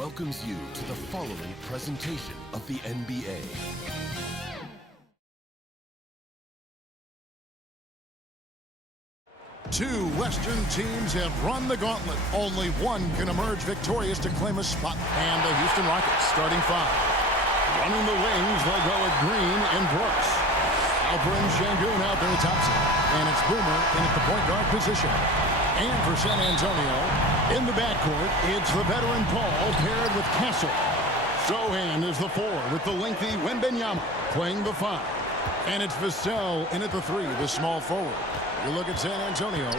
welcomes you to the following presentation of the NBA. Two Western teams have run the gauntlet. Only one can emerge victorious to claim a spot. And the Houston Rockets starting five. Running the wings, they'll go with Green and Brooks. Alperen'den out there at Thompson. And it's Boomer in at the point guard position. And for San Antonio, in the backcourt, it's the veteran Paul paired with Castle. Sohan is the four with the lengthy Wembanyama playing the five. And it's Vassell in at the three, the small forward. You look at San Antonio,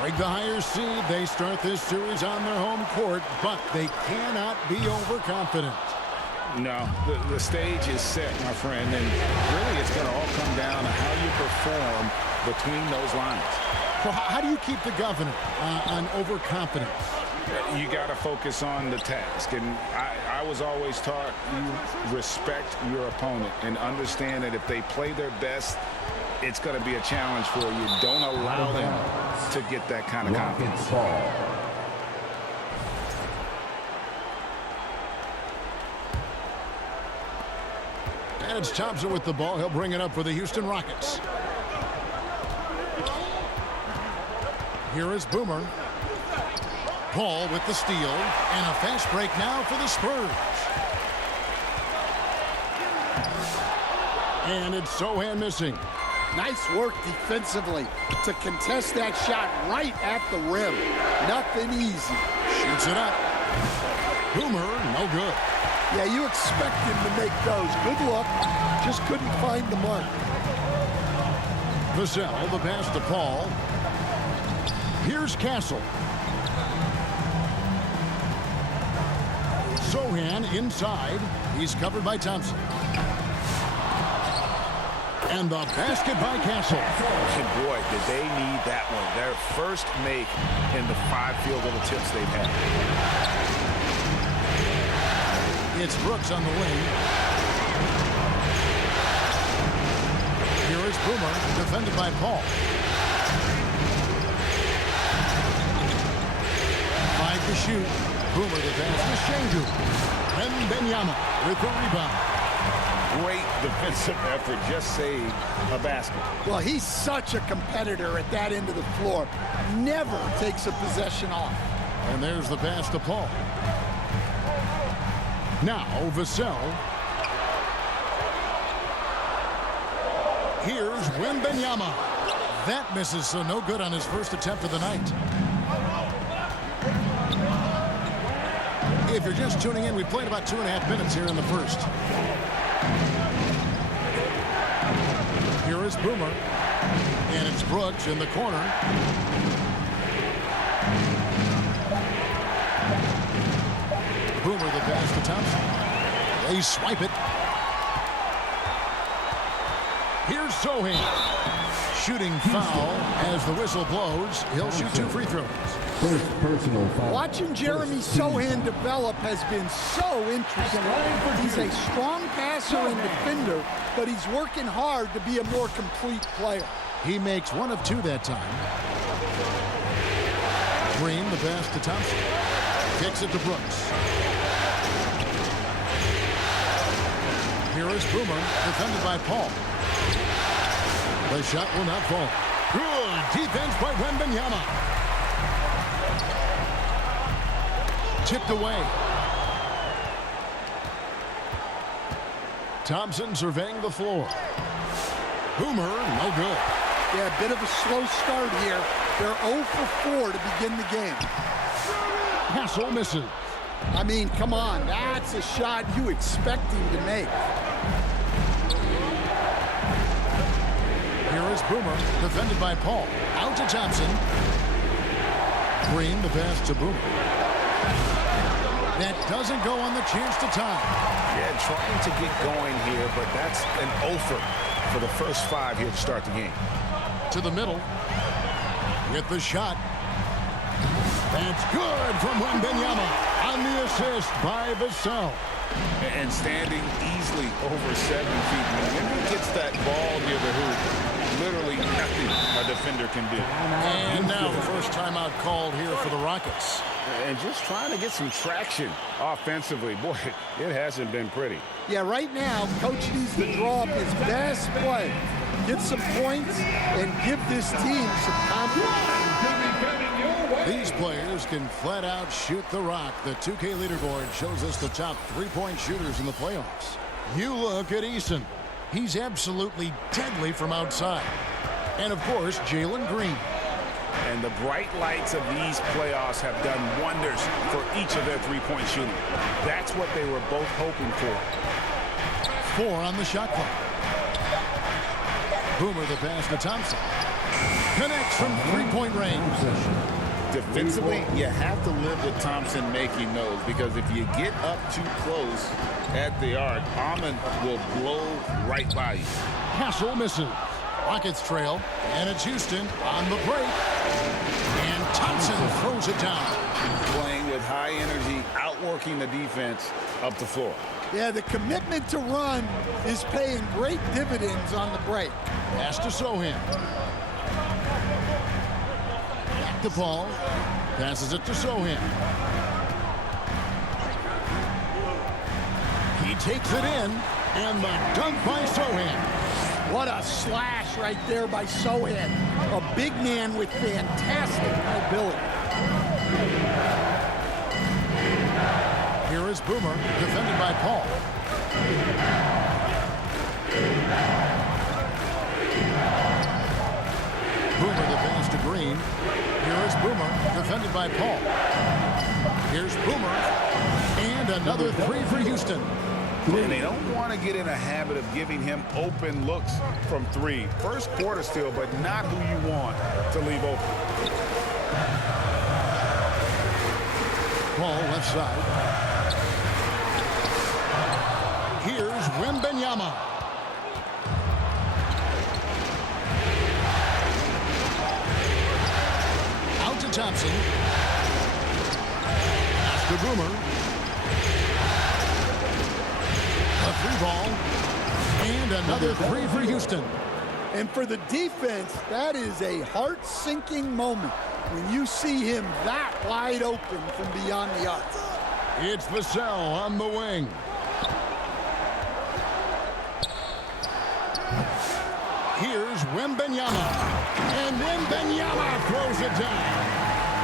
break the higher seed. They start this series on their home court, but they cannot be overconfident. No, the stage is set, my friend, and really it's going to all come down to how you perform between those lines. So how do you keep the governor on overconfidence? You got to focus on the task, and I was always taught you respect your opponent and understand that if they play their best, it's going to be a challenge for you. Don't allow them to get that kind of confidence. And it's Thompson with the ball. He'll bring it up for the Houston Rockets. Here is Boomer. Paul with the steal. And a fast break now for the Spurs. And it's Sohan missing. Nice work defensively to contest that shot right at the rim. Nothing easy. Shoots it up. Boomer, no good. Yeah, you expect him to make those. Good luck. Just couldn't find the mark. Vassell, the pass to Paul. Here's Castle. Sohan inside. He's covered by Thompson. And the basket by Castle. And boy, did they need that one. Their first make in the 5 field goal attempts they've had. It's Brooks on the wing. Here is Boomer, defended by Paul. 5 to shoot. Boomer the pass to Shengu. Wembanyama with the rebound. Great defensive effort, just saved a basket. Well, he's such a competitor at that end of the floor. Never takes a possession off. And there's the pass to Paul. Now, Vassell. Here's Wembanyama. That misses, so no good on his first attempt of the night. If you're just tuning in, we played about 2.5 minutes here in the first. Here is Boomer. And it's Brooks in the corner. Boomer the pass to Thompson. They swipe it. Here's Sohan. Shooting foul as the whistle blows. He'll shoot 2 free throws. First personal foul. Watching Jeremy Sohan develop has been so interesting. He's a strong passer and defender, but he's working hard to be a more complete player. He makes 1 of 2 that time. Green the pass to Thompson. Kicks it to Brooks. Here is Boomer, defended by Paul. The shot will not fall. Good defense by Wembanyama. Tipped away. Thompson surveying the floor. Boomer, no good. Yeah, a bit of a slow start here. They're 0 for 4 to begin the game. Castle misses. I mean, come on. That's a shot you expect him to make. Here is Boomer, defended by Paul. Out to Thompson. Green, the pass to Boomer. That doesn't go on the chance to tie. Yeah, trying to get going here, but that's an offer for the first 5 here to start the game. To the middle. With the shot. That's good from Wembanyama on the assist by Vassell. And standing easily over 7 feet. When he gets that ball near the hoop, literally nothing a defender can do. And now the first timeout called here for the Rockets. And just trying to get some traction offensively. Boy, it hasn't been pretty. Yeah, right now, Coach needs to draw up his best play, get some points, and give this team some confidence. These players can flat out shoot the rock. The 2K leaderboard shows us the top three-point shooters in the playoffs. You look at Eason. He's absolutely deadly from outside. And, of course, Jalen Green. And the bright lights of these playoffs have done wonders for each of their three-point shooting. That's what they were both hoping for. 4 on the shot clock. Boomer the pass to Thompson. Connects from three-point range. Defensively, you have to live with Thompson making those, because if you get up too close at the arc, Almond will blow right by you. Castle misses. Rockets trail, and it's Houston on the break. And Thompson throws it down. Playing with high energy, outworking the defense up the floor. Yeah, the commitment to run is paying great dividends on the break. Pass to Sohan. Back to Paul. Passes it to Sohan. He takes it in, and the dunk by Sohan. What a slash right there by Sohan. A big man with fantastic mobility. Here is Boomer, defended by Paul. Boomer the pass to Green. Here is Boomer, defended by Paul. Here's Boomer, and another three for Houston. And they don't want to get in a habit of giving him open looks from three. First quarter still, but not who you want to leave open. Paul left side. Here's Wembanyama. Out to Thompson. Pass to Boomer. A free ball. And another three for Houston. And for the defense, that is a heart-sinking moment when you see him that wide open from beyond the arc. It's Vassell on the wing. Here's Wembanyama. And Wembanyama throws it down.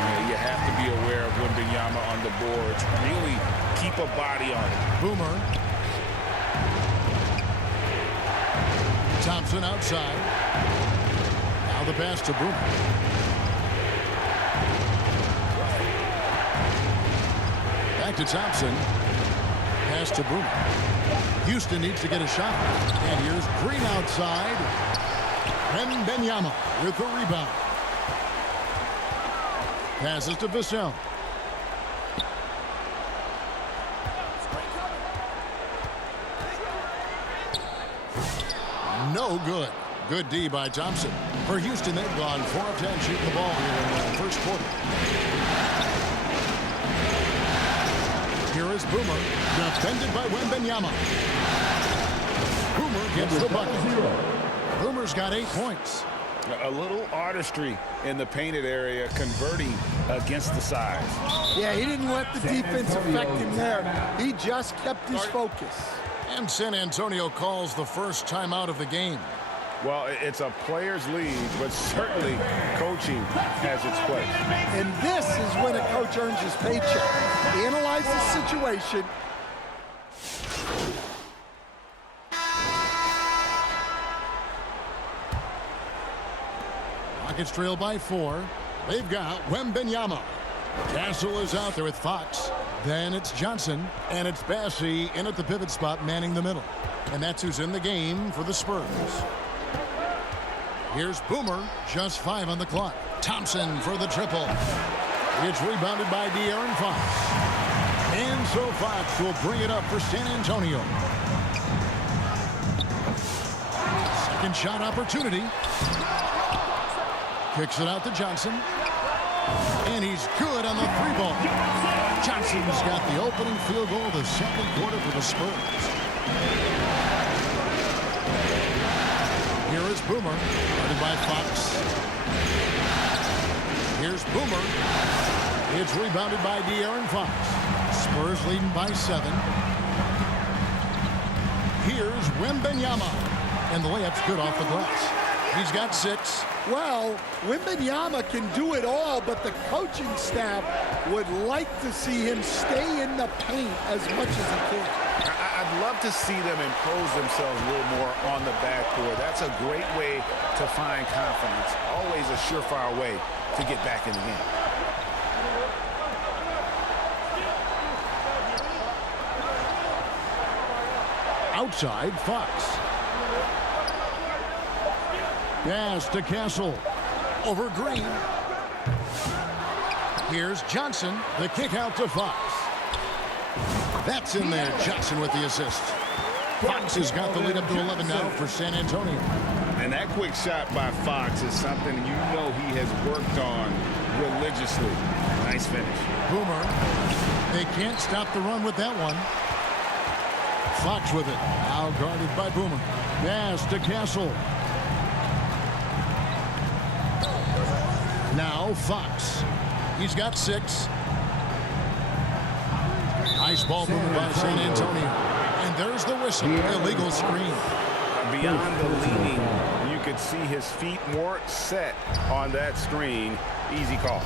Yeah, you have to be aware of Wembanyama on the boards. Really keep a body on it. Boomer. Thompson outside. Now the pass to Boomer. Back to Thompson. Pass to Boomer. Houston needs to get a shot. And here's Green outside. Wembanyama with the rebound. Passes to Vassell. No good. Good D by Thompson. For Houston, they've gone 4 of 10 shooting the ball here in the first quarter. Here is Boomer, defended by Wembanyama. Boomer gets the bucket. Boomer's got 8 points. A little artistry in the painted area, converting against the size. Yeah, he didn't let the defense affect him there. He just kept his focus. And San Antonio calls the first timeout of the game. Well, it's a player's league, but certainly coaching has its place. And this is when a coach earns his paycheck. Analyze the situation. Rockets trail by 4. They've got Wembanyama. Castle is out there with Fox. Then it's Johnson, and it's Bassey in at the pivot spot, manning the middle. And that's who's in the game for the Spurs. Here's Boomer, just 5 on the clock. Thompson for the triple. It's rebounded by De'Aaron Fox. And so Fox will bring it up for San Antonio. Second shot opportunity. Kicks it out to Johnson. And he's good on the 3-ball. Johnson's got the opening field goal of the second quarter for the Spurs. Here is Boomer, guarded by Fox. Here's Boomer. It's rebounded by De'Aaron Fox. Spurs leading by 7. Here's Wembanyama. And the layup's good off the glass. He's got 6. Well, Wembanyama can do it all, but the coaching staff would like to see him stay in the paint as much as he can. I'd love to see them impose themselves a little more on the backcourt. That's a great way to find confidence. Always a surefire way to get back in the game. Outside, Fox. Pass to Castle. Over Green. Here's Johnson. The kick out to Fox. That's in there. Johnson with the assist. Fox has got the lead up to 11 now for San Antonio. And that quick shot by Fox is something you know he has worked on religiously. Nice finish. Boomer. They can't stop the run with that one. Fox with it. Now guarded by Boomer. Pass to Castle. Now Fox. He's got 6. Nice ball movement by San Antonio. And there's the whistle. Illegal screen. Beyond the leaning, you could see his feet more set on that screen. Easy call.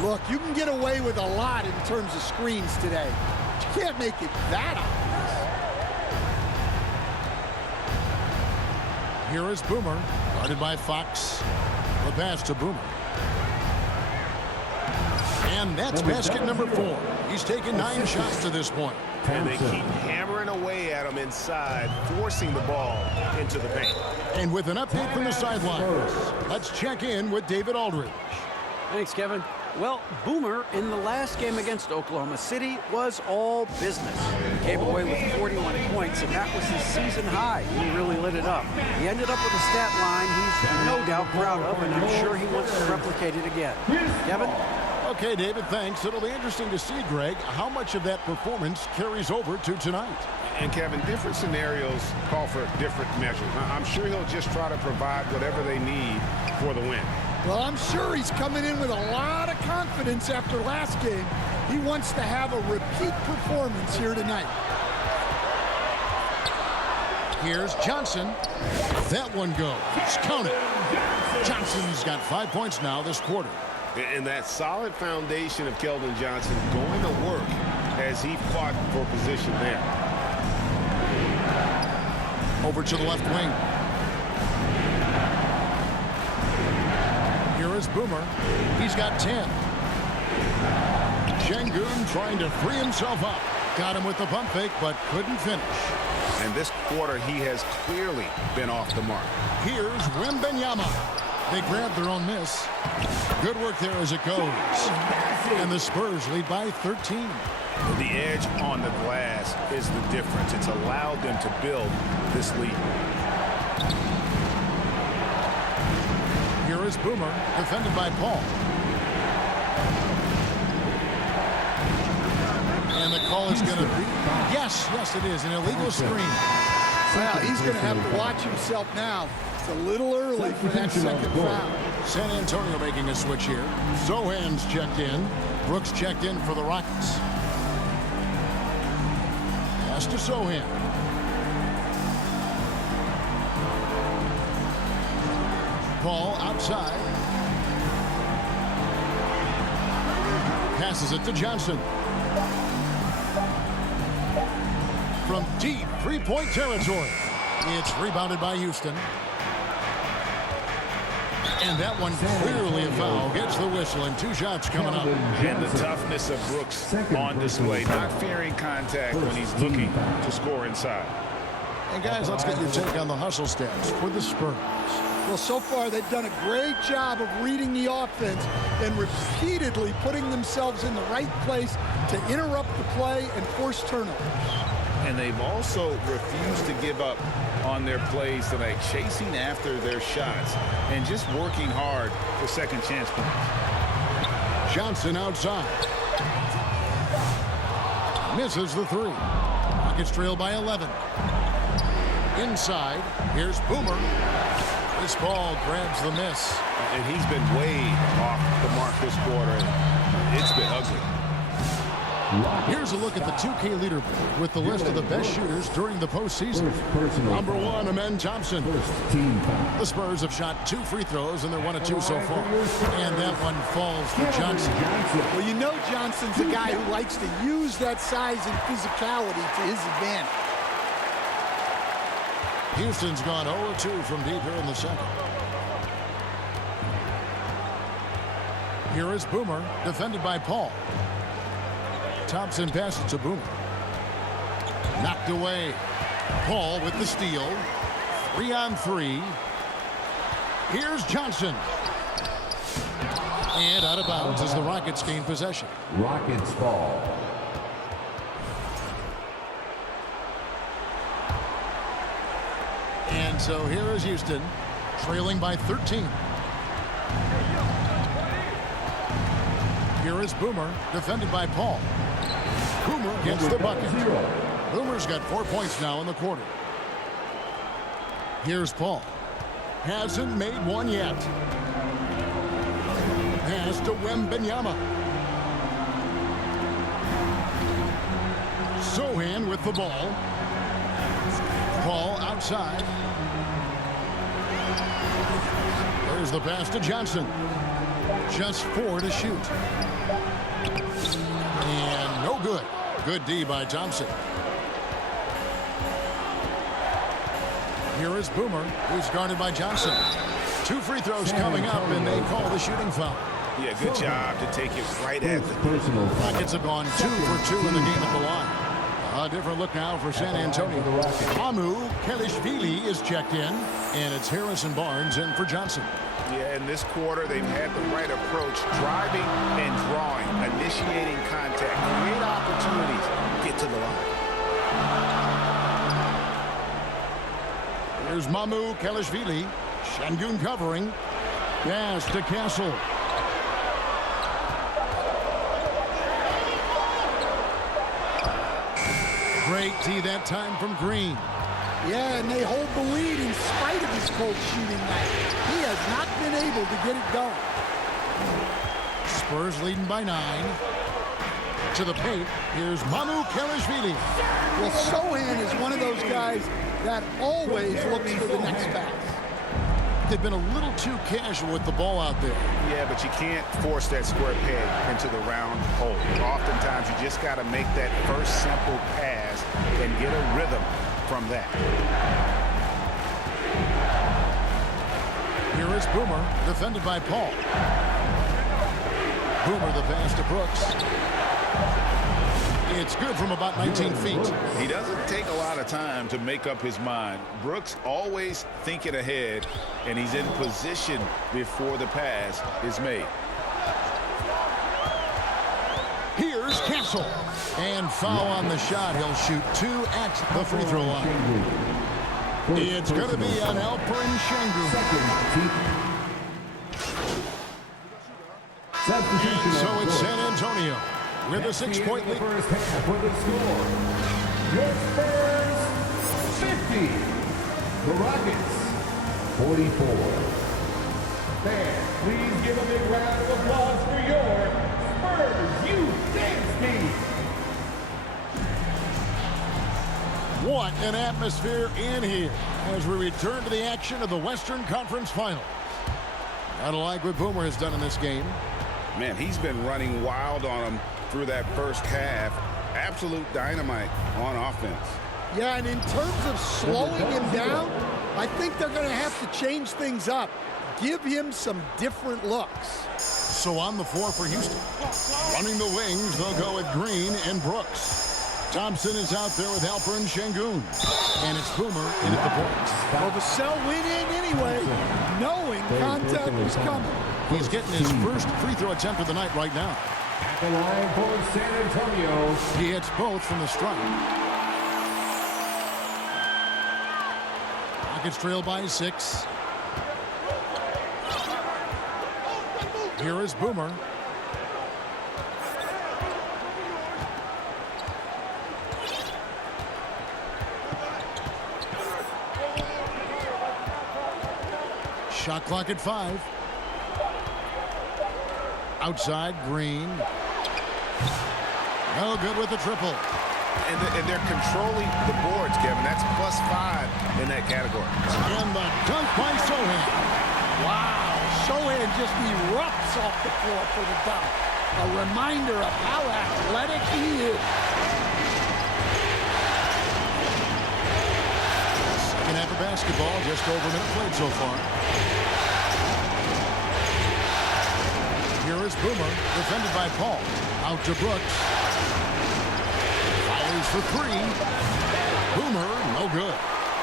Look, you can get away with a lot in terms of screens today. But you can't make it that obvious. Here is Boomer. Guarded by Fox. The pass to Boomer. And that's basket number 4. He's taken 9 shots to this point. And they keep hammering away at him inside, forcing the ball into the paint. And with an update from the sidelines, let's check in with David Aldridge. Thanks, Kevin. Well, Boomer in the last game against Oklahoma City was all business. He came away with 41 points, and that was his season high. He really lit it up. He ended up with a stat line he's no doubt proud of, and I'm sure he wants to replicate it again. Kevin? Okay, David, thanks. It'll be interesting to see, Greg, how much of that performance carries over to tonight. And, Kevin, different scenarios call for different measures. I'm sure he'll just try to provide whatever they need for the win. Well, I'm sure he's coming in with a lot of confidence after last game. He wants to have a repeat performance here tonight. Here's Johnson. That one goes. Count it. Johnson's got 5 points now this quarter. And that solid foundation of Keldon Johnson going to work as he fought for position there. Over to the left wing. Here is Boomer. He's got 10. Şengün trying to free himself up. Got him with the pump fake, but couldn't finish. And this quarter, he has clearly been off the mark. Here's Wembanyama. They grab their own miss. Good work there as it goes. And the Spurs lead by 13. The edge on the glass is the difference. It's allowed them to build this lead. Here is Boomer, defended by Paul. And the call is going to be, yes, it is, an illegal screen. Well, he's going to have to watch himself now. It's a little early for that second foul. San Antonio making a switch here. Zohan's checked in. Brooks checked in for the Rockets. Pass to Zohan. Paul outside. Passes it to Johnson. From deep three-point territory. It's rebounded by Houston. And that one clearly a foul. Gets the whistle and 2 shots coming up. And the toughness of Brooks on display. Not fearing contact when he's looking to score inside. And guys, let's get your take on the hustle stats for the Spurs. Well, so far they've done a great job of reading the offense and repeatedly putting themselves in the right place to interrupt the play and force turnovers. And they've also refused to give up on their plays tonight, chasing after their shots and just working hard for second chance points. Johnson outside. Misses the 3. Rockets trail by 11. Inside, here's Boomer. This ball grabs the miss. And he's been way off the mark this quarter. It's been ugly. Here's a look at the 2K leaderboard with the list of the best shooters during the postseason. Number 1, Amen Thompson. The Spurs have shot 2 free throws, and they're 1 of 2 so far. And that one falls for Johnson. Well, you know Johnson's a guy who likes to use that size and physicality to his advantage. Houston's gone 0-2 from deep here in the second. Here is Boomer, defended by Paul. Thompson passes to Boomer. Knocked away. Paul with the steal. 3-on-3. Here's Johnson. And out of bounds as the Rockets gain possession. Rockets ball. And so here is Houston, trailing by 13. Here is Boomer, defended by Paul. Boomer gets the bucket. Boomer's got 4 points now in the quarter. Here's Paul. Hasn't made one yet. Pass to Wembanyama. Sohan with the ball. Paul outside. There's the pass to Johnson. Just 4 to shoot. And no good. Good D by Thompson. Here is Boomer, who's guarded by Johnson. 2 free throws coming up, and they call the shooting foul. Yeah, good job to take it right at the Personal foul. Rockets have gone 2 for 2 in the game at the line. A different look now for San Antonio. Amu Kelishvili is checked in, and it's Harrison Barnes in for Johnson. Yeah, in this quarter, they've had the right approach, driving and drawing, initiating contact, create opportunities, get to the line. Here's Mamu Kelishvili. Şengün covering. Pass to Castle. Great D that time from Green. Yeah, and they hold the lead in spite of his cold shooting night. He has not been able to get it going. Spurs leading by 9. To the paint, here's Mamu Kelishvili. Well, Sohan is one of those guys that always looks for the next pass. They've been a little too casual with the ball out there. Yeah, but you can't force that square peg into the round hole. Oftentimes, you just got to make that first simple pass and get a rhythm from that. Here is Boomer, defended by Paul. Boomer the pass to Brooks. It's good from about 19 feet. He doesn't take a lot of time to make up his mind. Brooks always thinking ahead, and he's in position before the pass is made. Here's Castle. And foul on the shot. He'll shoot 2 at the free throw line. It's going to be on Alperen'den. And so it's San Antonio with a 6-point lead. First half with the score. Your Spurs 50. The Rockets 44. Fans, please give a big round of applause for your Spurs Youth Dance Team. What an atmosphere in here as we return to the action of the Western Conference Finals. Gotta like what Boomer has done in this game. Man, he's been running wild on him through that first half. Absolute dynamite on offense. Yeah, and in terms of slowing him down, I think they're going to have to change things up. Give him some different looks. So on the floor for Houston. Running the wings, they'll go with Green and Brooks. Thompson is out there with Alperen'den. And it's Boomer in at the point. Well, the cell went in anyway, knowing contact was coming. He's getting his first free throw attempt of the night right now. At the line for San Antonio. He hits both from the stripe. Rockets trail by 6. Here is Boomer. Shot clock at 5. Outside, Green. No good with the triple. And they're controlling the boards, Kevin. That's +5 in that category. And the dunk by Sohan. Wow, Sohan just erupts off the floor for the dunk. A reminder of how athletic he is. Second half of basketball, just over a minute played so far. Here is Boomer, defended by Paul. Out to Brooks. Follows for three. Boomer, no good.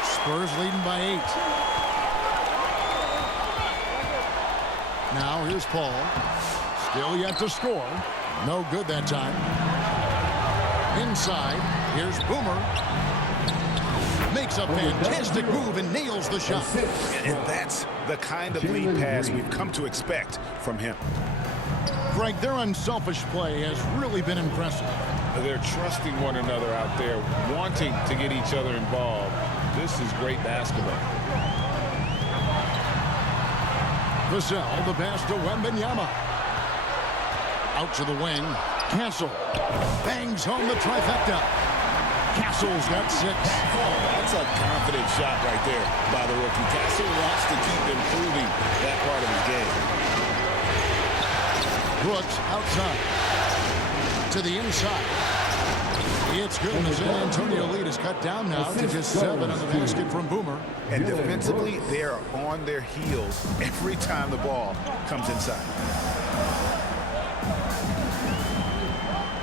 Spurs leading by 8. Now here's Paul. Still yet to score. No good that time. Inside, here's Boomer. Makes a fantastic move and nails the shot. And that's the kind of lead pass we've come to expect from him. Greg, their unselfish play has really been impressive. They're trusting one another out there, wanting to get each other involved. This is great basketball. Vassell, the pass to Wembanyama. Out to the wing. Castle bangs home the trifecta. Castle's got 6. That's a confident shot right there by the rookie. Castle wants to keep improving that part of his game. Brooks outside. To the inside. It's good. And the San Antonio lead is cut down now to just 7 on the basket from Boomer. And defensively, they are on their heels every time the ball comes inside.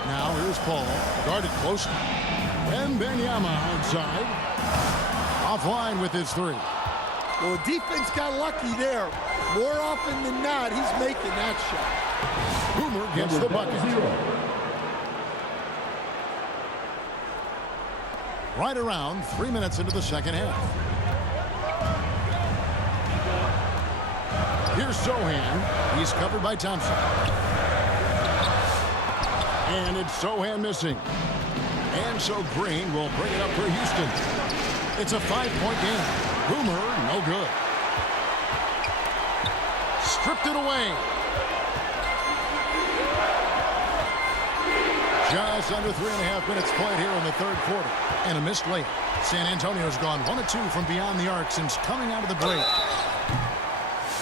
Now here's Paul, guarded closely. Wembanyama outside. Offline with his 3. Well, the defense got lucky there. More often than not, he's making that shot. Boomer gets the bucket. Right around 3 minutes into the second half. Here's Sohan. He's covered by Thompson. And it's Sohan missing. And so Green will bring it up for Houston. It's a 5-point game. Boomer, no good. Stripped it away. Just under 3.5 minutes played here in the third quarter. And a missed layup. San Antonio's gone 1 of 2 from beyond the arc since coming out of the break.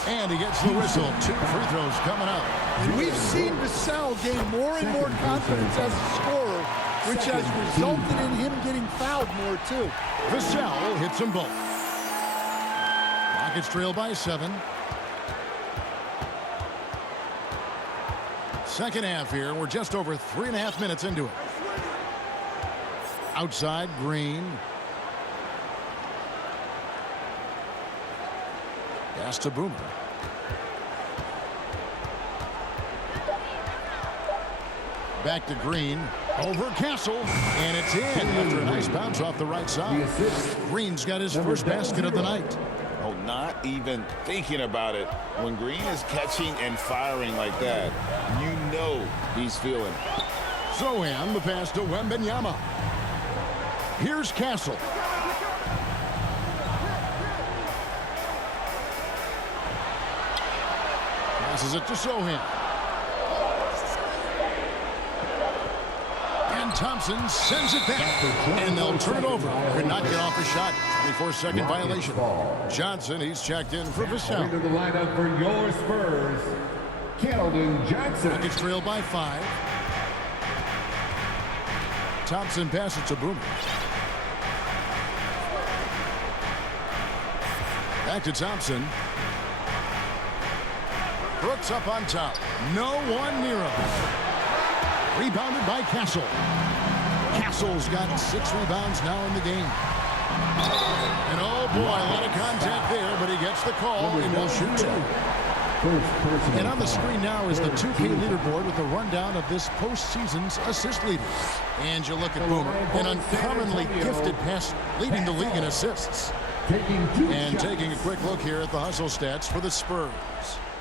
And he gets the whistle. 2 free throws coming up. And we've seen Vassell gain more and more confidence as a scorer, which has resulted in him getting fouled more, too. Vassell hits them both. Rockets trail by 7. Second half here. We're just over 3.5 minutes into it. Outside, Green. Pass to Boomer. Back to Green. Over Castle. And it's in after a nice bounce off the right side. Green's got his first basket of the night. Oh, not even thinking about it. When Green is catching and firing like that, you know he's feeling it. Sohan, the pass to Wembanyama. Here's Castle. Passes it to Sohan. And Thompson sends it back. And they'll turn it over. Could not get off a shot. 24-second violation. Johnson, he's checked in for Vassell. Into the lineup for your Spurs, Keldon Johnson. Rockets trail by 5. Thompson passes to Boomer. Back to Thompson. Brooks up on top. No one near him. Rebounded by Castle. Castle's got 6 rebounds now in the game. And oh boy, a lot of contact there, but he gets the call and will shoot 2. And on the screen now is the 2K leaderboard with a rundown of this postseason's assist leaders. And you look at Boomer, an uncommonly gifted passer, leading the league in assists. And taking a quick look here at the hustle stats for the Spurs.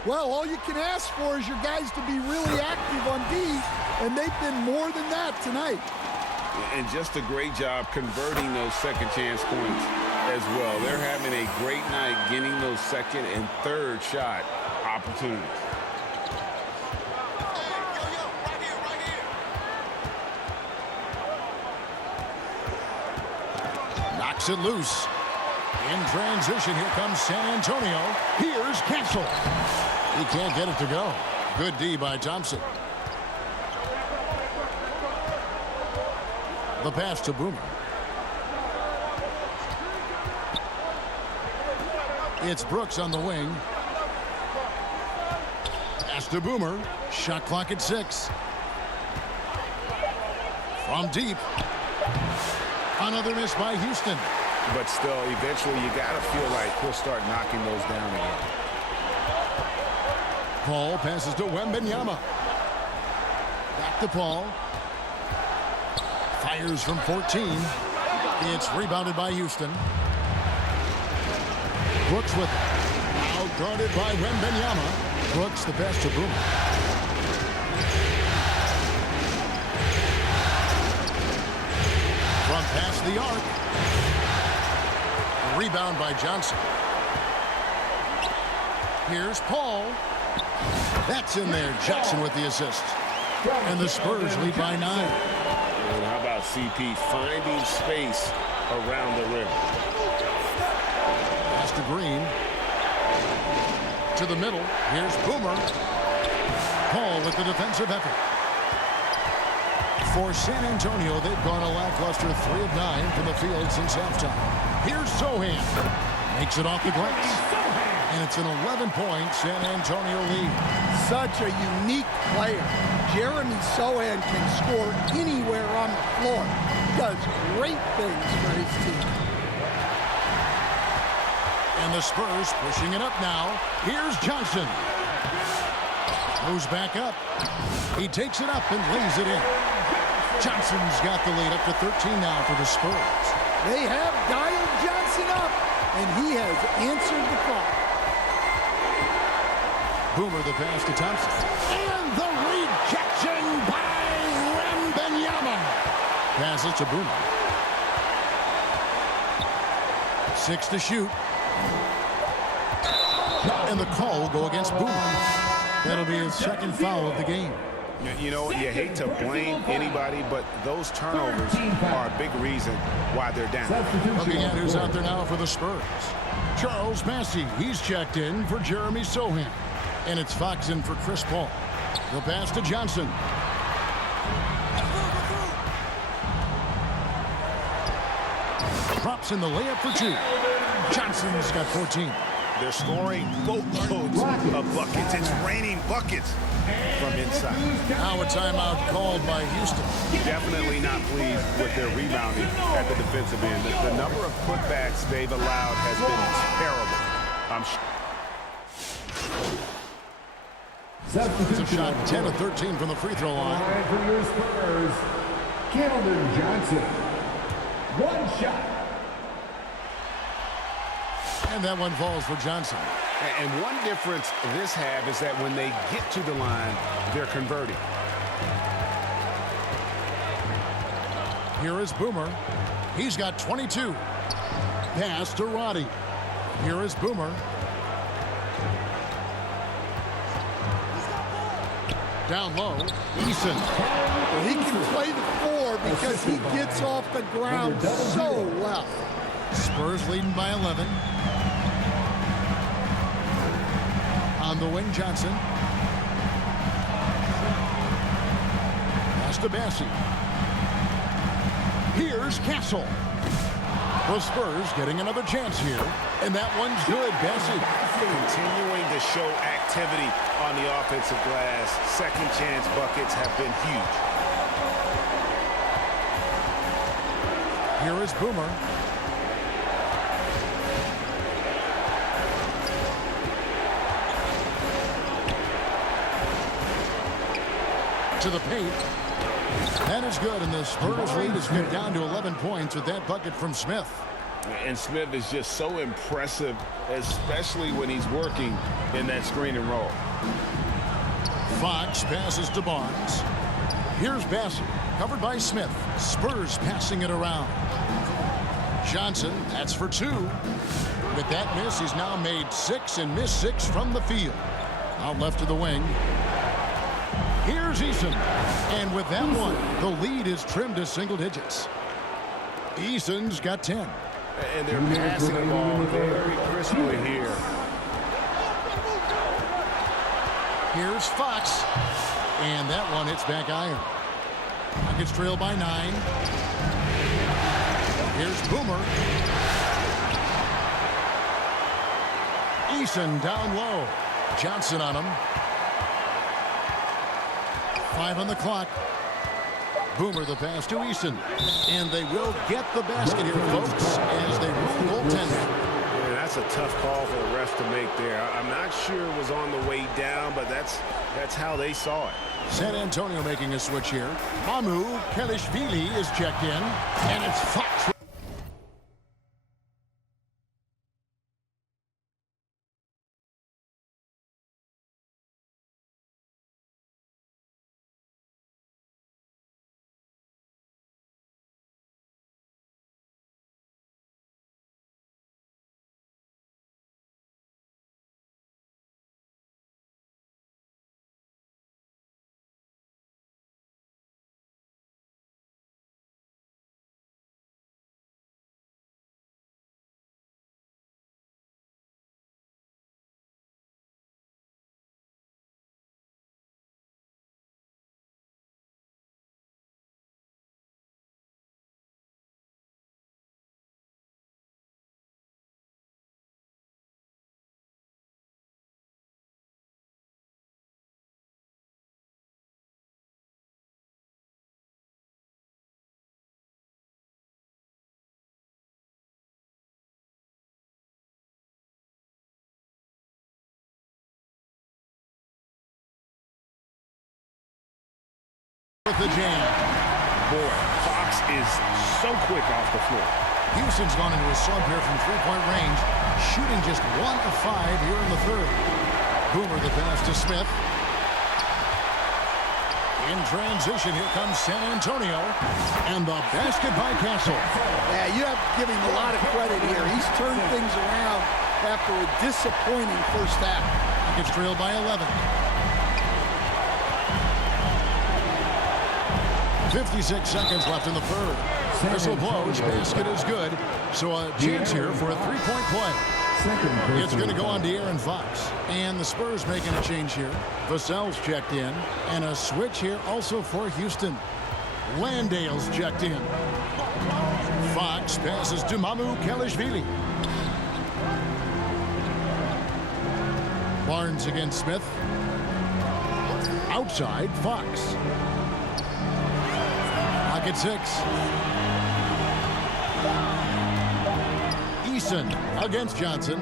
Well, all you can ask for is your guys to be really active on D, and they've been more than that tonight. And just a great job converting those second chance points as well. They're having a great night getting those second and third shot opportunities. Knocks it loose. In transition, here comes San Antonio. Here's Castle. He can't get it to go. Good D by Thompson. The pass to Boomer. It's Brooks on the wing. Pass to Boomer. Shot clock at 6. From deep. Another miss by Houston. But still, eventually, you got to feel like he'll start knocking those down again. Paul passes to Wembanyama. Back to Paul. Fires from 14. It's rebounded by Houston. Brooks with it. Now guarded by Wembanyama. Brooks the pass to Boomer. From past the arc. Rebound by Johnson. Here's Paul. That's in there. Jackson with the assist. And the Spurs lead by 9. And how about CP finding space around the rim? Pass to Green. To the middle. Here's Boomer. Paul with the defensive effort. For San Antonio, they've gone a lackluster 3 of 9 from the field since halftime. Here's Sohan. Makes it off the glass. And it's an 11-point San Antonio lead. Such a unique player. Jeremy Sohan can score anywhere on the floor. Does great things for his team. And the Spurs pushing it up now. Here's Johnson. Goes back up. He takes it up and lays it in. Johnson's got the lead up to 13 now for the Spurs. They have dialed Johnson up, and he has answered the call. Boomer the pass to Thompson. And the rejection by Wembanyama. Passes to Boomer. 6 to shoot. And the call will go against Boomer. That'll be his second foul of the game. You know, you hate to blame anybody, but those turnovers are a big reason why they're down. Looking at who's out there now for the Spurs. Charles Massey, he's checked in for Jeremy Sohan. And it's Fox in for Chris Paul. The pass to Johnson. Drops in the layup for 2. Johnson's got 14. They're scoring boatloads of buckets. It's raining buckets from inside. Now a timeout called by Houston. Definitely not pleased with their rebounding at the defensive end. The number of putbacks they've allowed has been terrible. It's a shot 10 of 13 from the free throw line. And for your Spurs, Keldon Johnson. 1 shot. And that one falls for Johnson. And one difference this half is that when they get to the line, they're converting. Here is Boomer. He's got 22. Pass to Roddy. Here is Boomer. Down low, Eason. Well, he can play the 4 because he gets off the ground so well. Spurs leading by 11. On the wing, Johnson. Pass to Bassey. Here's Castle. The Spurs getting another chance here. And that one's good, Bassey. Continuing to show activity on the offensive glass. Second chance buckets have been huge. Here is Boomer. To the paint. That is good, and the Spurs lead is cut down to 11 points with that bucket from Smith. And Smith is just so impressive, especially when he's working in that screen and roll. Fox passes to Barnes. Here's Bassett, covered by Smith. Spurs passing it around. Johnson, that's for 2. With that miss, he's now made 6 and missed 6 from the field. Out left to the wing. Here's Eason. And with that one, the lead is trimmed to single digits. Eason's got 10. And they're passing the ball very crisply here. Here's Fox. And that one hits back iron. Rockets trail by 9. Here's Boomer. Eason down low. Johnson on him. 5 on the clock. Boomer the pass to Eason. And they will get the basket here, folks, as they rule goaltending. Yeah, that's a tough call for the refs to make there. I'm not sure it was on the way down, but that's how they saw it. San Antonio making a switch here. Mamu Kelishvili is checked in. And it's Fox. With the jam. Boy, Fox is so quick off the floor. Houston's gone into a slump here from three-point range, shooting just 1 of 5 here in the third. Boomer the pass to Smith. In transition, here comes San Antonio. And the basket by Castle. Yeah, you have to give him a lot of credit here. He's turned things around after a disappointing first half. Gets trailed by 11. 56 seconds left in the third. Whistle blows. Basket is good. So a chance here for a three-point play. It's going to go on to Aaron Fox. And the Spurs making a change here. Vassell's checked in. And a switch here also for Houston. Landale's checked in. Fox passes to Mamu Kelishvili. Barnes against Smith. Outside, Fox. At 6. Eason against Johnson.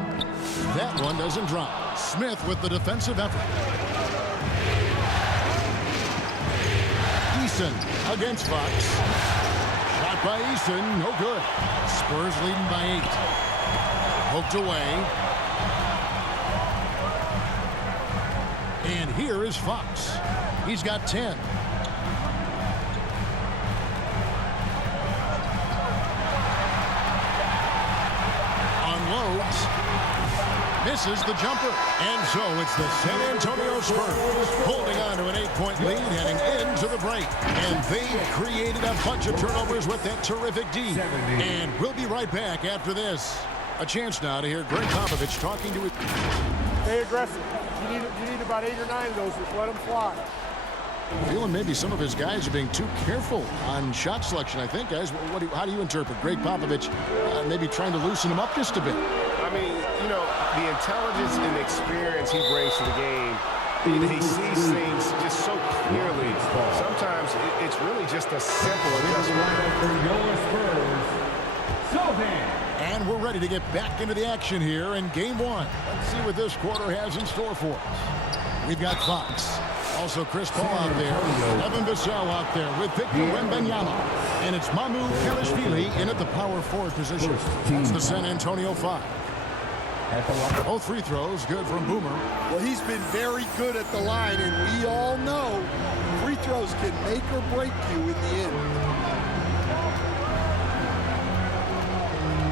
That one doesn't drop. Smith with the defensive effort. Eason against Fox. Shot by Eason, no good. Spurs leading by 8. Poked away. And here is Fox. He's got 10. Misses the jumper. And so it's the San Antonio Spurs holding on to an 8-point lead heading into the break. And they created a bunch of turnovers with that terrific D. And we'll be right back after this. A chance now to hear Greg Popovich talking to his... Stay aggressive. You need about 8 or 9 of those. Just let them fly. Feeling maybe some of his guys are being too careful on shot selection, I think, guys. How do you interpret Greg Popovich maybe trying to loosen them up just a bit? I mean, you know, the intelligence and experience he brings to the game, he sees things just so clearly. Sometimes it's really just a simple adjustment. And we're ready to get back into the action here in game 1. Let's see what this quarter has in store for us. We've got Fox. Also Chris Paul out there. Evan Vassell out there with Victor Wembanyama. And it's Mamu Kelishvili in at the power forward position. That's the San Antonio 5. Both free throws good from Boomer. Well, he's been very good at the line, and we all know free throws can make or break you in the end.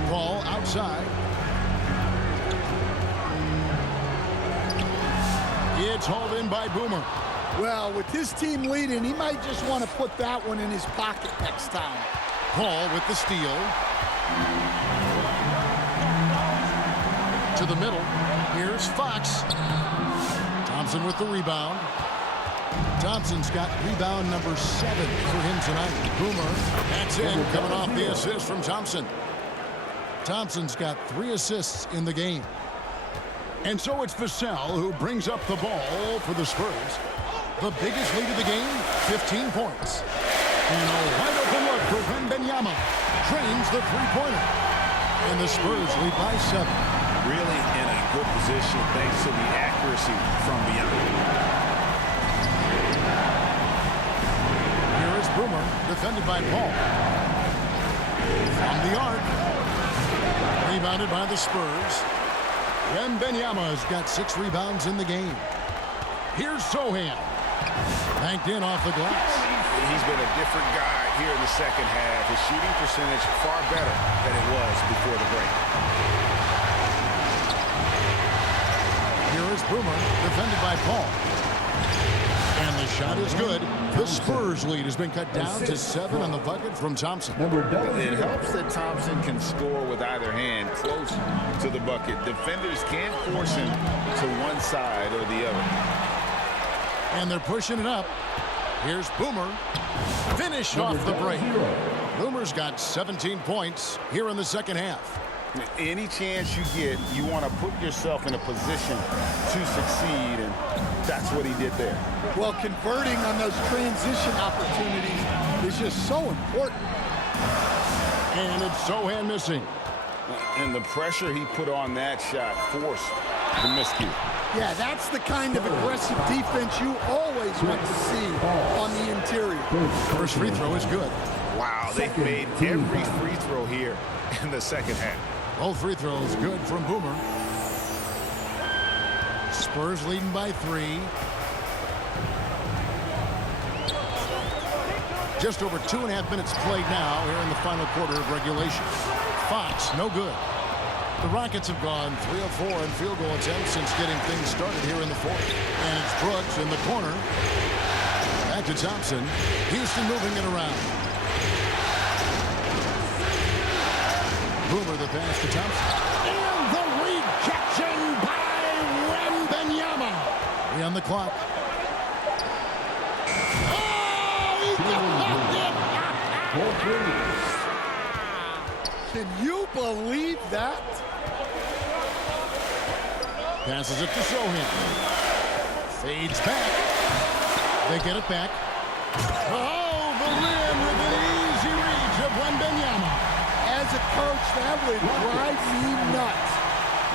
Ball outside. It's hauled in by Boomer. Well, with his team leading, he might just want to put that one in his pocket next time. Paul with the steal. To the middle. Here's Fox. Thompson with the rebound. Thompson's got rebound number 7 for him tonight. Boomer, that's in, coming off the assist from Thompson. Thompson's got 3 assists in the game. And so it's Vassell who brings up the ball for the Spurs. The biggest lead of the game, 15 points. And a wide open look for Wembanyama. Drains the three-pointer. And the Spurs lead by 7. Really in a good position thanks to the accuracy from beyond. Here is Boomer, defended by Paul. From the arc. Rebounded by the Spurs. Wembanyama's got 6 rebounds in the game. Here's Sohan. Banked in off the glass. He's been a different guy here in the second half. His shooting percentage far better than it was before the break. Here is Boomer, defended by Paul. And the shot is good. The Spurs lead has been cut down to 7 on the bucket from Thompson. It helps that Thompson can score with either hand close to the bucket. Defenders can't force him to one side or the other. And they're pushing it up. Here's Boomer. Finish off the break. Boomer's got 17 points here in the second half. Any chance you get, you want to put yourself in a position to succeed, and that's what he did there. Well, converting on those transition opportunities is just so important. And it's Sohan missing. And the pressure he put on that shot forced the miscue. Yeah, that's the kind of aggressive defense you always want to see on the interior. First free throw is good. Wow, they've made every free throw here in the second half. Both free throws good from Boomer. Spurs leading by 3. Just over 2.5 minutes played now here in the final quarter of regulation. Fox, no good. The Rockets have gone 3 of 4 in field goal attempts since getting things started here in the fourth. And it's Brooks in the corner. Back to Thompson. Houston moving it around. Boomer the pass to Thompson. And the rejection by Wembanyama. 3 on the clock. Oh, he got it! Can you believe that? Passes it to Sohan. Fades back. They get it back. Oh, the rim with an easy reach of Wembanyama. As a coach, that would drive me nuts.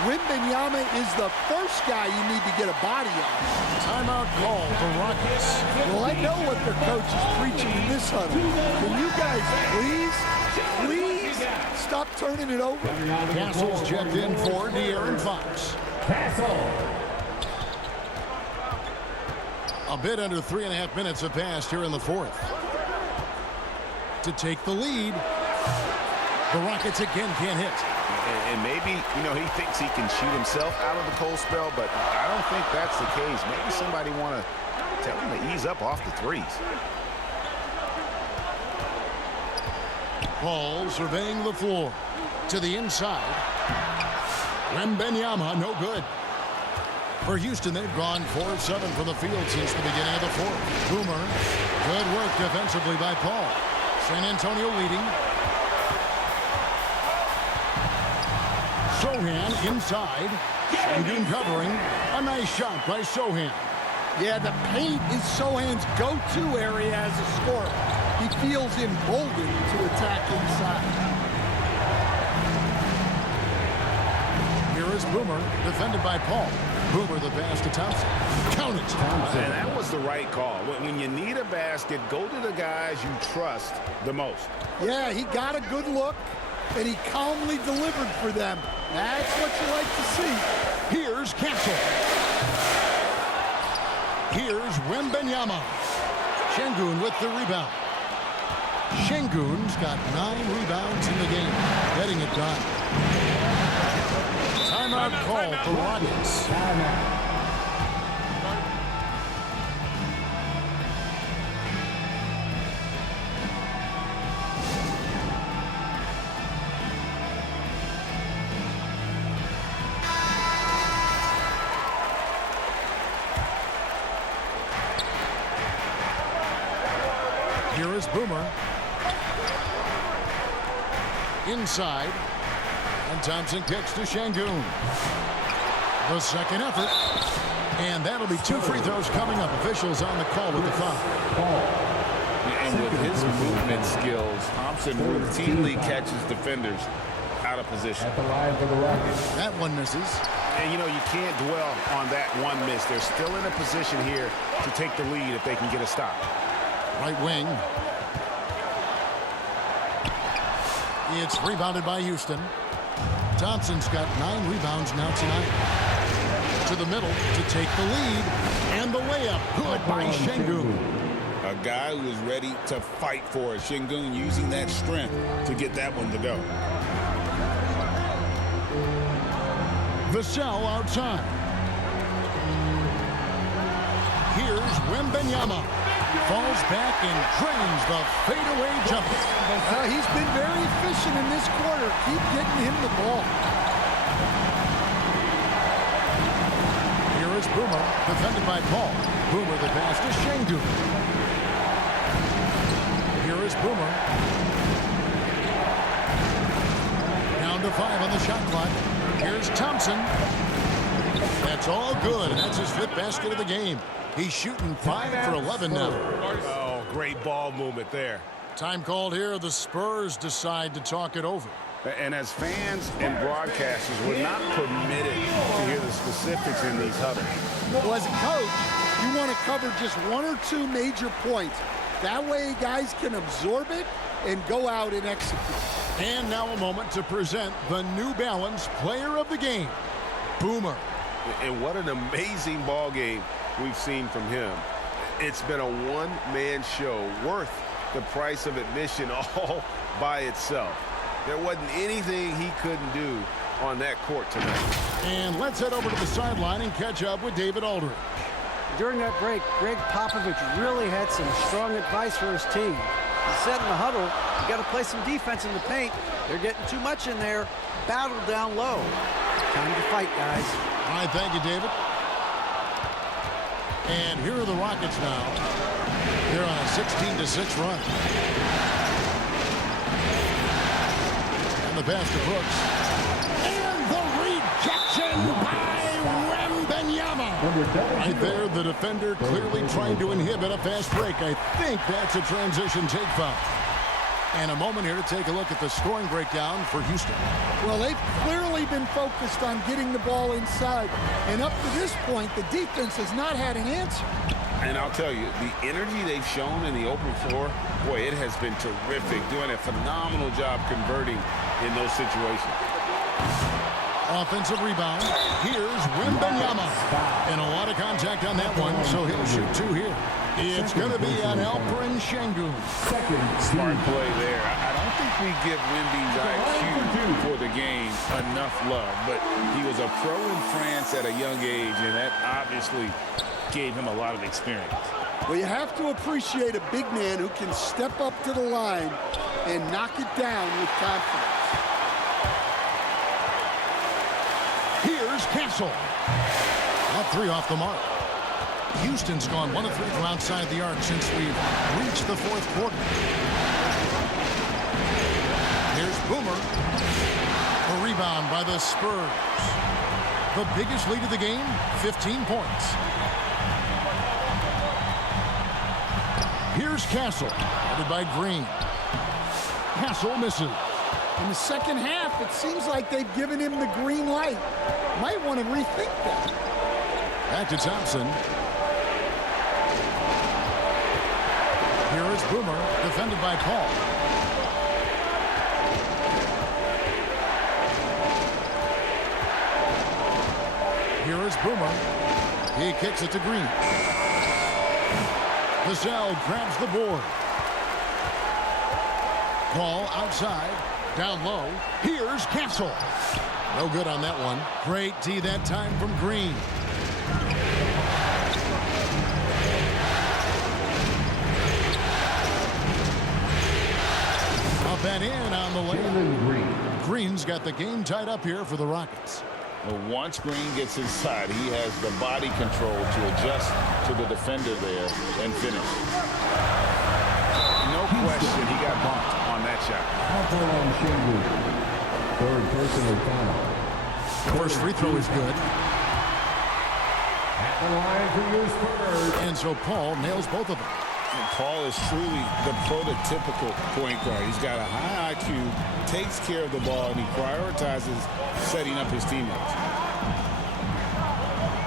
Wembanyama is the first guy you need to get a body on. Timeout call for Rockets. Well, I know what their coach is preaching in this huddle. Can you guys please stop turning it over? Castle's checked in for De'Aaron Fox. A bit under 3.5 minutes have passed here in the fourth. To take the lead, the Rockets again can't hit. And maybe, he thinks he can shoot himself out of the cold spell, but I don't think that's the case. Maybe somebody want to tell him to ease up off the threes. Paul surveying the floor. To the inside. Wembanyama, no good. For Houston, they've gone 4 of 7 from the field since the beginning of the fourth. Boomer, good work defensively by Paul. San Antonio leading. Sohan inside. Shangun covering. A nice shot by Sohan. Yeah, the paint is Sohan's go-to area as a scorer. He feels emboldened to attack inside. Here is Boomer, defended by Paul. Boomer the pass to Thompson. Count it. And that was the right call. When you need a basket, go to the guys you trust the most. Yeah, he got a good look, and he calmly delivered for them. That's what you like to see. Here's Castle. Here's Wembanyama. Shangun with the rebound. Shangun's got 9 rebounds in the game. Getting it done. Timeout call for Rockets. Here is Boomer. Inside. And Thompson kicks to Şengün. The second effort. And that'll be 2 free throws coming up. Officials on the call with the foul. And with his movement skills, Thompson routinely catches defenders out of position. At the line for the Rockets. That one misses. And, you know, you can't dwell on that one miss. They're still in a position here to take the lead if they can get a stop. Right wing. It's rebounded by Houston. Thompson's got 9 rebounds now tonight. To the middle to take the lead. And the layup. Good by Şengün. A guy who is ready to fight for it. Şengün using that strength to get that one to go. Vassell outside. Here's Wembanyama. Falls back and drains the fadeaway jumper. He's been very efficient in this quarter. Keep getting him the ball. Here is Boomer, defended by Paul. Boomer the pass to Şengün. Here is Boomer. Down to 5 on the shot clock. Here's Thompson. That's all good, and that's his 5th basket of the game. He's shooting 5 for 11 now. Oh, great ball movement there. Time called here. The Spurs decide to talk it over. And as fans and broadcasters, we're not permitted to hear the specifics in these huddles. Well, as a coach, you want to cover just 1 or 2 major points. That way guys can absorb it and go out and execute. And now a moment to present the New Balance Player of the Game, Boomer. And what an amazing ball game we've seen from him. It's been a one-man show worth the price of admission all by itself. There wasn't anything he couldn't do on that court tonight. And let's head over to the sideline and catch up with David Aldridge. During that break, Greg Popovich really had some strong advice for his team. He said in the huddle, you got to play some defense in the paint. They're getting too much in there. Battle down low. Time to fight, guys. All right, thank you, David. And here are the Rockets now. They're on a 16-6 run. And the pass to Brooks. And the rejection by Wembanyama. Right there, the defender clearly trying to inhibit a fast break. I think that's a transition take foul. And a moment here to take a look at the scoring breakdown for Houston. Well, they've clearly been focused on getting the ball inside. And up to this point, the defense has not had an answer. And I'll tell you, the energy they've shown in the open floor, boy, it has been terrific. Doing a phenomenal job converting in those situations. Offensive rebound. Here's Wembanyama. And a lot of contact on that one, so he'll shoot 2 here. It's going to be on Alperen'den Şengün. Smart play there. I don't think we give Wemby's IQ for the game enough love, but he was a pro in France at a young age, and that obviously gave him a lot of experience. Well, you have to appreciate a big man who can step up to the line and knock it down with confidence. Here's Castle. That 3 off the mark. Houston's gone 1 of 3 from outside the arc since we've reached the 4th quarter. Here's Boomer. A rebound by the Spurs. The biggest lead of the game, 15 points. Here's Castle, headed by Green. Castle misses. In the second half, it seems like they've given him the green light. Might want to rethink that. Back to Thompson. Here is Boomer, defended by Paul. Here is Boomer. He kicks it to Green. Vassell grabs the board. Ball outside. Down low. Here's Castle. No good on that one. Great D that time from Green. Up and in on the lane. Green's got the game tied up here for the Rockets. Well, once Green gets inside, he has the body control to adjust to the defender there and finish. No question he got bumped on that shot. Third personal foul. First free throw is good. At the line for your Spurs. And so Paul nails both of them. And Paul is truly the prototypical point guard. He's got a high IQ, takes care of the ball, and he prioritizes setting up his teammates.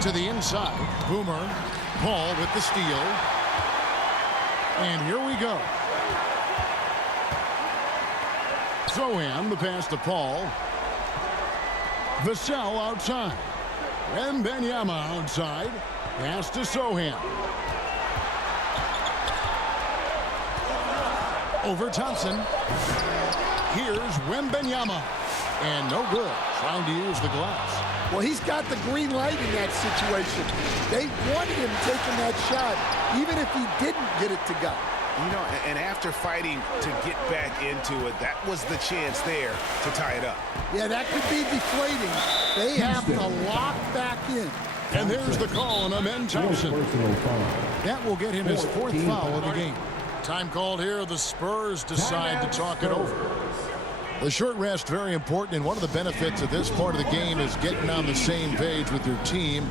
To the inside, Boomer, Paul with the steal. And here we go. Sohan, the pass to Paul. Vassell outside. Wembanyama outside. Pass to Sohan. Over Thompson. Here's Wembanyama. And no good. Trying to use the glass. Well, he's got the green light in that situation. They wanted him taking that shot, even if he didn't get it to go. You know, and after fighting to get back into it, that was the chance there to tie it up. Yeah, that could be deflating. They have to lock back in. And there's the call on Amen Thompson. That will get him his fourth foul of the game. Time called here. The Spurs decide to talk it over. The short rest, very important, and one of the benefits of this part of the game is getting on the same page with your team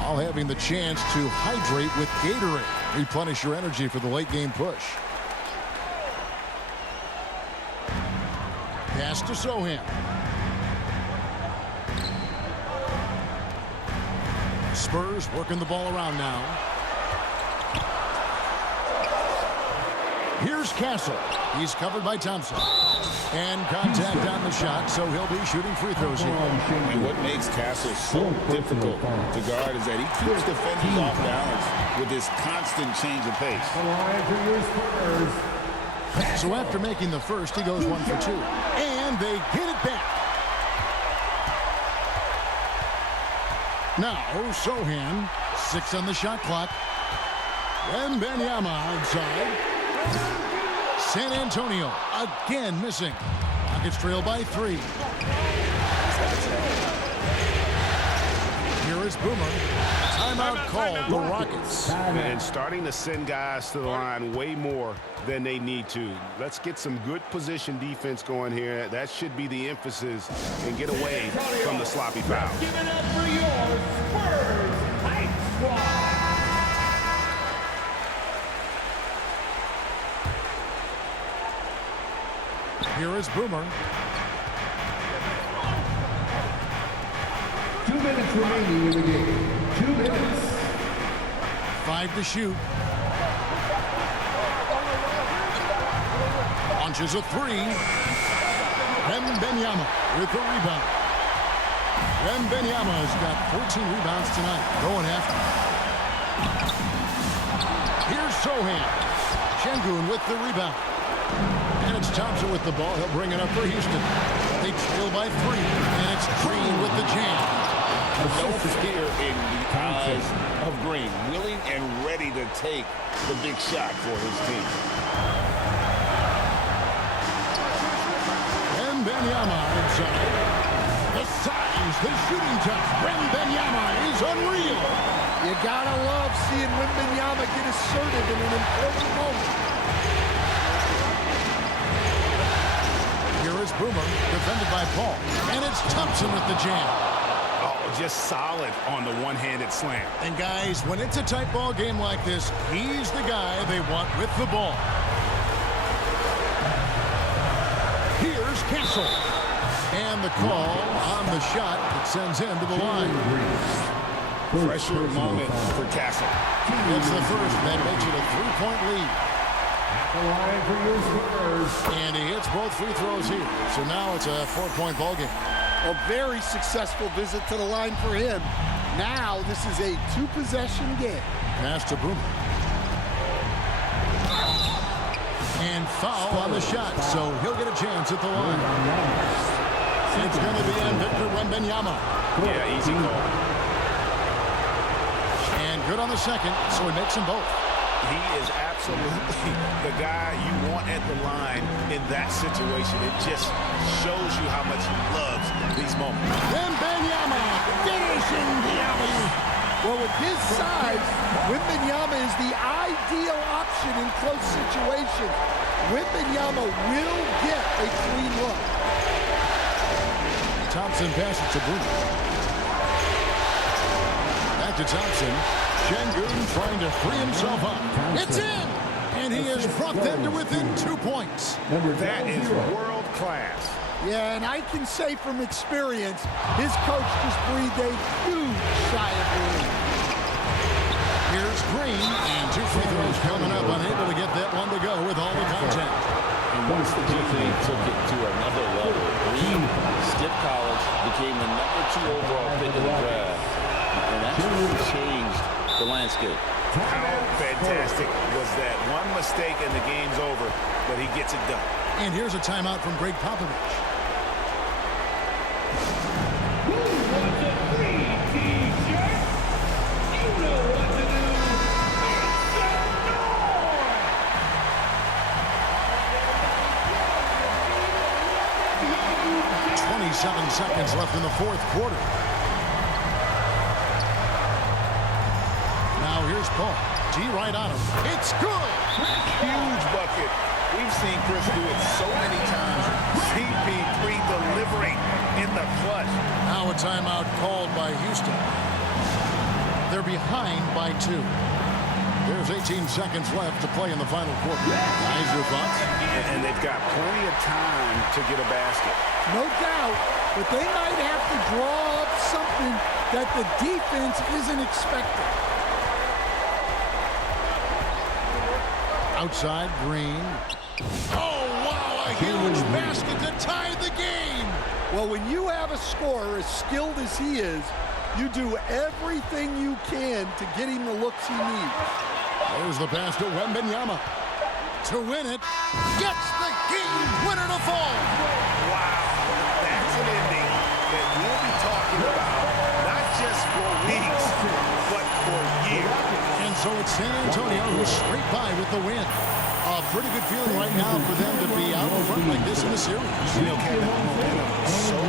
while having the chance to hydrate with Gatorade. Replenish your energy for the late game push. Pass to Sohan. Spurs working the ball around now. Here's Castle. He's covered by Thompson. And contact on the shot, so he'll be shooting free throws here. And what makes Castle so difficult to guard is that he keeps defenders off balance with his constant change of pace. So after making the first, he goes 1 for 2. And they get it back. Now, Sohan, 6 on the shot clock. Wembanyama outside. San Antonio again missing. Rockets trail by 3. Here is Boomer. Timeout called the Rockets. And starting to send guys to the line way more than they need to. Let's get some good position defense going here. That should be the emphasis and get away from the sloppy foul. Give it up for your Spurs Hype Squad. Here is Boomer. 2 minutes remaining in the game. 2 minutes. 5 to shoot. Launches a 3. Wembanyama with the rebound. Wembanyama has got 14 rebounds tonight. Going after. Here's Sohan. Şengün with the rebound. And it's Thompson with the ball. He'll bring it up for Houston. They trail by 3. And it's Green with the jam. No fear in the eyes of Green. Willing and ready to take the big shot for his team. Wembanyama inside. The size, the shooting touch. Wembanyama is unreal. You gotta love seeing Wembanyama get assertive in an important moment. Here is Boomer, defended by Paul. And it's Thompson with the jam. Oh, just solid on the one-handed slam. And guys, when it's a tight ball game like this, he's the guy they want with the ball. Here's Castle. And the call on the shot that sends him to the line. Pressure moment for Castle. It's the first that makes it a 3-point lead. The line for your Spurs. And he hits both free throws here. So now it's a 4-point ball game. A very successful visit to the line for him. Now this is a 2-possession game. Pass to Boomer. And foul on the shot, so he'll get a chance at the line. It's going to be on Victor Wembanyama. Yeah, easy call. And good on the second, so he makes them both. He is absolutely the guy you want at the line in that situation. It just shows you how much he loves these moments. Wembanyama finishing the alley. Well, with his size, Wembanyama is the ideal option in close situations. Wembanyama will get a clean look. Thompson passes to Bruno. Back to Thompson. Şengün trying to free himself up. It's in! And he has brought them to within 2 points. That is world class. Yeah, and I can say from experience, his coach just breathed a huge sigh of relief. Here's Green, and 2 free throws coming up, unable to get that one to go with all the contact. And once the team took it to another level, Green skipped college, became the #2 overall pick in the draft, and that's really changed the landscape. How fantastic was that? One mistake and the game's over, but he gets it done. And here's a timeout from Greg Popovich. Who wants a free T-shirt? You know what to do. Make some noise! 27 seconds left in the 4th quarter. Now here's Paul. D right on him. It's good! Huge bucket. We've seen Chris do it so many times. CP3 delivering in the clutch. Now a timeout called by Houston. They're behind by 2. There's 18 seconds left to play in the final quarter. Guys, your thoughts? And they've got plenty of time to get a basket. No doubt, but they might have to draw up something that the defense isn't expecting. Outside, Green. Oh, wow, a huge basket to tie the game. Well, when you have a scorer as skilled as he is, you do everything you can to get him the looks he needs. There's the pass to Wembanyama. To win it, gets the game winner to fall. Wow, that's an ending that we'll be talking about, not just for weeks, but for years. And so it's San Antonio who's straight by with the win. A pretty good feeling right now for them to be out in front like this in the series. You know, Kevin, momentum is so